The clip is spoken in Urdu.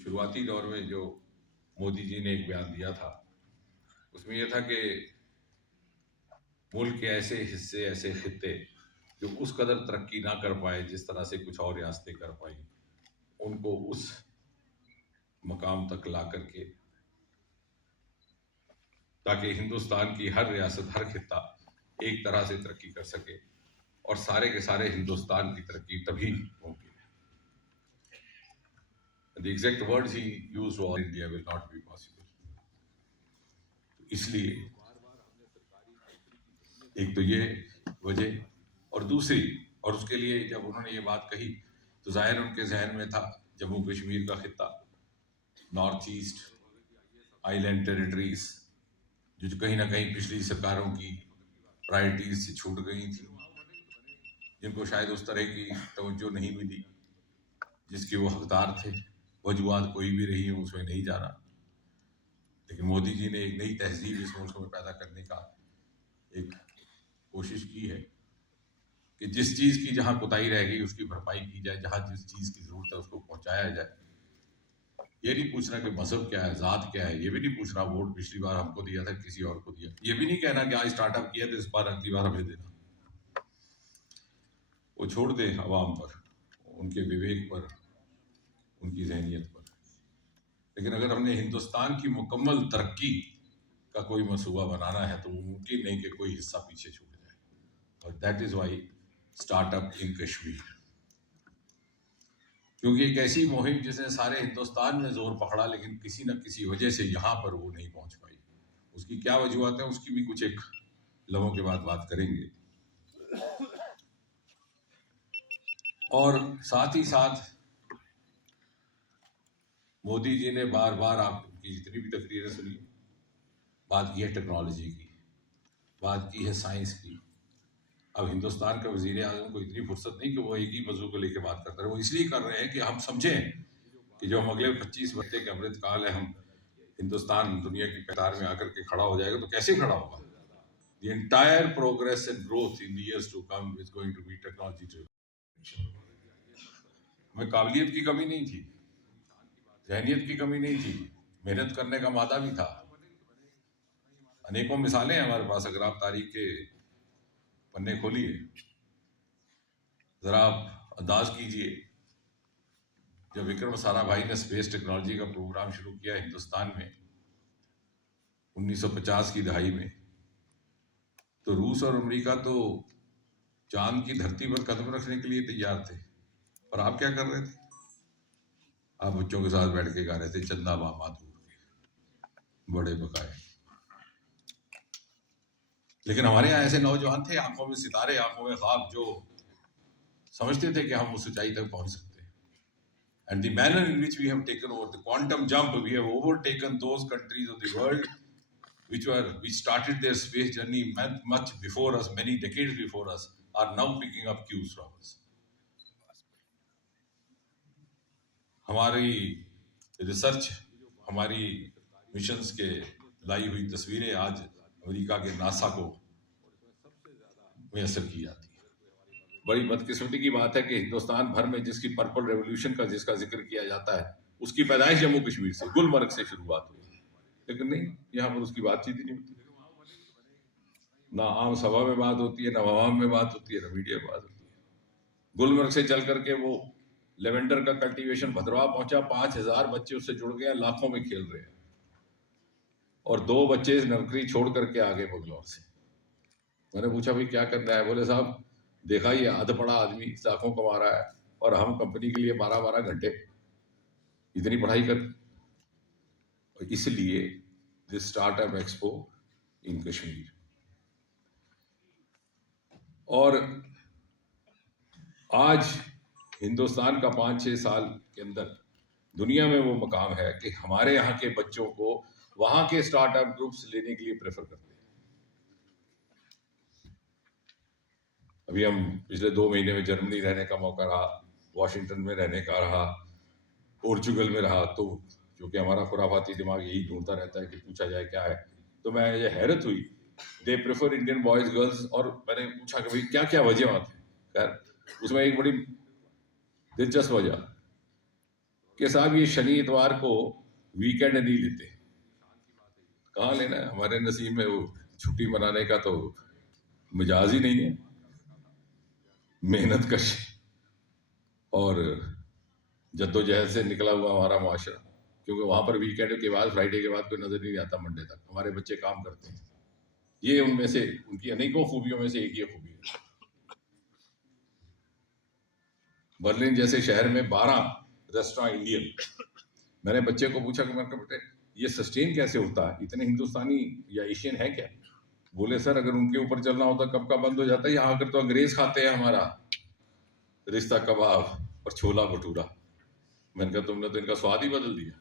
شروعاتی دور میں جو مودی جی نے ایک بیان دیا تھا اس میں یہ تھا کہ ملک کے ایسے حصے ایسے خطے جو اس قدر ترقی نہ کر پائے جس طرح سے کچھ اور ریاستیں کر پائیں ان کو اس مقام تک لا کر کے تاکہ ہندوستان کی ہر ریاست ہر خطہ ایک طرح سے ترقی کر سکے اور سارے کے سارے ہندوستان کی ترقی تبھی ممکن ہے. The exact words he used was India will not be possible. اس لیے ایک تو یہ وجہ اور دوسری اور اس کے لیے جب انہوں نے یہ بات کہی تو ظاہر ان کے ذہن میں تھا جموں کشمیر کا خطہ، نارتھ ایسٹ، آئی لینڈ ٹیریٹریز جو کہیں نہ کہیں پچھلی سرکاروں کی پرائرٹیز سے چھوٹ گئی تھی، جن کو شاید اس طرح کی توجہ نہیں ملی جس کے وہ حقدار تھے. وجوہات کوئی بھی رہی ہوں اس میں نہیں جا رہا، لیکن مودی جی نے ایک نئی تہذیب اس ملک میں پیدا کرنے کا ایک کوشش کی ہے کہ جس چیز کی جہاں کوتاہی رہ گئی اس کی بھرپائی کی جائے، جہاں جس چیز کی ضرورت ہے اس کو پہنچایا جائے. یہ نہیں پوچھنا کہ مذہب کیا ہے، ذات کیا ہے، یہ بھی نہیں پوچھنا ووٹ پچھلی بار ہم کو دیا تھا کسی اور کو دیا، یہ بھی نہیں کہنا کہ آج اسٹارٹ اپ کیا تو اس بار اگلی بار ہمیں دینا. وہ چھوڑ دیں عوام پر، ان کے وویک پر، ان کی ذہنیت پر. لیکن اگر ہم نے ہندوستان کی مکمل ترقی کا کوئی منصوبہ بنانا ہے تو وہ ممکن نہیں کہ کوئی حصہ پیچھے چھوٹ جائے. اور that is why start up in Kashmir, کیونکہ ایک ایسی مہم جس نے سارے ہندوستان میں زور پکڑا لیکن کسی نہ کسی وجہ سے یہاں پر وہ نہیں پہنچ پائی. اس کی کیا وجوہات ہیں اس کی بھی کچھ ایک لمحوں کے بعد بات کریں گے. اور ساتھ ہی ساتھ مودی جی نے بار بار آپ کی جتنی بھی تقریریں سنی بات کی ہے ٹیکنالوجی کی، بات کی ہے سائنس کی. اب ہندوستان کا وزیر اعظم کو اتنی فرصت نہیں کہ وہ ایک ہی موضوع کو لے کے بات کرتا رہے. وہ اس لیے کر رہے ہیں کہ ہم سمجھیں کہ جو ہم اگلے 25 برسے کے امرت کال ہے، ہم ہندوستان دنیا کی قطار میں آ کر کے کھڑا ہو جائے گا تو کیسے کھڑا ہوگا. The entire progress and growth in the years to come is going to be technology driven. ہمیں قابلیت کی کمی نہیں تھی، ذہنیت کی کمی نہیں تھی، محنت کرنے کا مادہ بھی تھا. انیکوں مثالیں ہیں ہمارے پاس. اگر آپ تاریخ کے پنے کھولیے، ذرا آپ انداز کیجئے جب وکرم سارا بھائی نے اسپیس ٹیکنالوجی کا پروگرام شروع کیا ہندوستان میں 1950 کی دہائی میں، تو روس اور امریکہ تو چاند کی دھرتی پر قدم رکھنے کے لیے تیار تھے. اور آپ کیا کر رہے تھے؟ آپ بچوں کے ساتھ بیٹھ کے گا رہے تھے چندہ ماما دور بڑے بقائے. لیکن ہمارے یہاں ایسے نوجوان تھے آنکھوں میں ستارے، آنکھوں میں خواب، جو سمجھتے تھے کہ ہم اس اونچائی تک پہنچ سکتے ہیں. And the manner in which we have taken over the quantum jump, we have overtaken those countries of the world which started their space journey much before us, many decades before us, are now picking up cues from us. ہماری ریسرچ، ہماری مشنز کے لائی ہوئی تصویریں آج امریکہ کے ناسا کو میسر کی جاتی ہے. بڑی بدقسمتی کی بات ہے کہ ہندوستان بھر میں جس کی پرپل ریولوشن کا جس کا ذکر کیا جاتا ہے اس کی پیدائش جموں کشمیر سے، گلمرگ سے شروعات ہوئی، لیکن نہیں، یہاں پر اس کی بات چیت ہی نہیں ہوتی. نہ عام سبھا میں بات ہوتی ہے، نہ عوام میں بات ہوتی ہے، نہ میڈیا میں بات ہوتی ہے. گلمرگ سے چل کر کے وہ لیونڈر کا کلٹیویشن بھدروا پہنچا، 5000 بچے اس سے جڑ گئے، لاکھوں میں کھیل رہے ہیں. اور 2 بچے نوکری چھوڑ کر کے آگے بنگلور سے. میں نے پوچھا بھائی کیا کرنا ہے؟ بولے صاحب دیکھا یہ ادھ پڑھا آدمی لاکھوں کما رہا ہے اور ہم کمپنی کے لیے 12 گھنٹے اتنی پڑھائی کر. اس لیے دس اسٹارٹ اپ ایکسپو ان کشمیر. اور آج ہندوستان کا 5-6 سال کے اندر دنیا میں وہ مقام ہے کہ ہمارے یہاں کے بچوں کو وہاں کے اسٹارٹ اپ گروپس لینے کے لیے پریفر کرتے ہیں. ابھی ہم پچھلے 2 مہینے میں جرمنی رہنے کا موقع رہا، واشنگٹن میں رہنے کا رہا، پورچوگل میں رہا. تو جو کہ ہمارا خرافاتی دماغ یہی ڈھونڈتا رہتا ہے کہ پوچھا جائے کیا ہے. تو میں یہ حیرت ہوئی، they prefer Indian boys girls. اور میں نے پوچھا کہ بھائی کیا کیا وجہ ہیں. خیر اس میں ایک بڑی دلچسپ وجہ کہ صاحب یہ شنی اتوار کو ویکینڈ نہیں لیتے. کہاں لینا ہے؟ ہمارے نصیب میں وہ چھٹی منانے کا تو مجاز ہی نہیں ہے. محنت کش اور جدوجہد سے نکلا ہوا ہمارا معاشرہ، کیونکہ وہاں پر ویکینڈ کے بعد، فرائیڈے کے بعد کوئی نظر نہیں آتا منڈے تک. ہمارے بچے کام کرتے ہیں. یہ ان میں سے، ان کی انیکوں خوبیوں میں سے ایک یہ خوبی ہے. برلن جیسے شہر میں 12 ریسٹوراں انڈین. میں نے بچے کو پوچھا کہ میں بیٹے یہ سسٹین کیسے ہوتا ہے، اتنے ہندوستانی یا ایشین ہے کیا؟ بولے سر اگر ان کے اوپر چلنا ہوتا کب کا بند ہو جاتا ہے. یہاں کر تو انگریز کھاتے ہیں ہمارا رشتہ کباب اور چھولا بھٹورا. میں نے کہا تم نے تو ان کا سواد ہی بدل دیا.